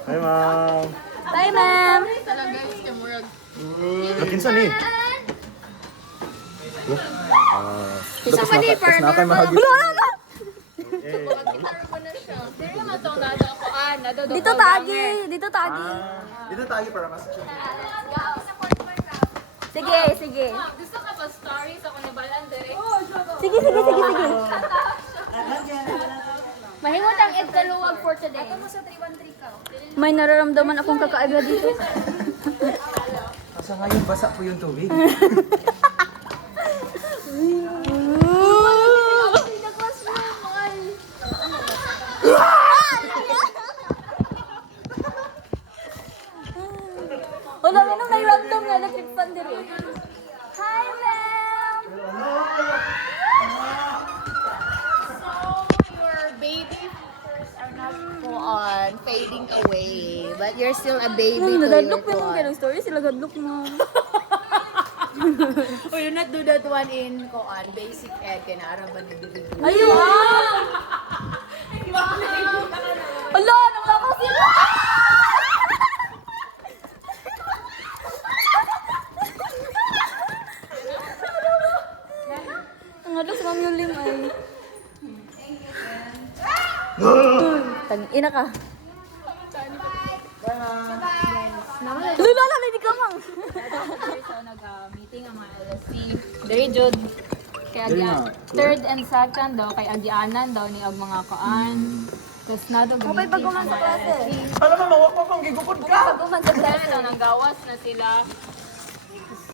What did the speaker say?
Hi, ma'am. Bye, ma'am. Nakinsan eh. Isa pa ni partner Nakay mo. mahagit. Dito tagi. Dito tagi. Dito tayo para mas. Sige, sige. Gusto ka ba stories ako ni Balan dire? Sige, sige, sige, sige. Mahingot ang Edkaluwag for today. Ako mo sa 313 ka. May nararamdaman akong kakaiba dito. Sa ngayon, basa po yung tubig. Wala mo nung nai-random na electric fan din eh. Hi, ma'am! Your baby features are not go on fading away, but you're still a baby to your Nadadlock mo yung kuwan. ganong story. Sila gadlock mo. Or you not do that one in kuwan, basic ed, kinaraban ni Bibi. Ayun! Ala, nanglakas sila! Ang hadlok sa Ma'am Yulim ay. Tang-ina ka. Lula lang, hindi ka mang. So nag-meeting ang mga LSC. Very good. Kaya third and second daw, kay agianan daw ni og mga kuan. Tapos na daw Kapay baguman sa klase. Alam mo, mawak pa pang gigupod ka! Baguman sa klase. Kaya nanggawas na sila.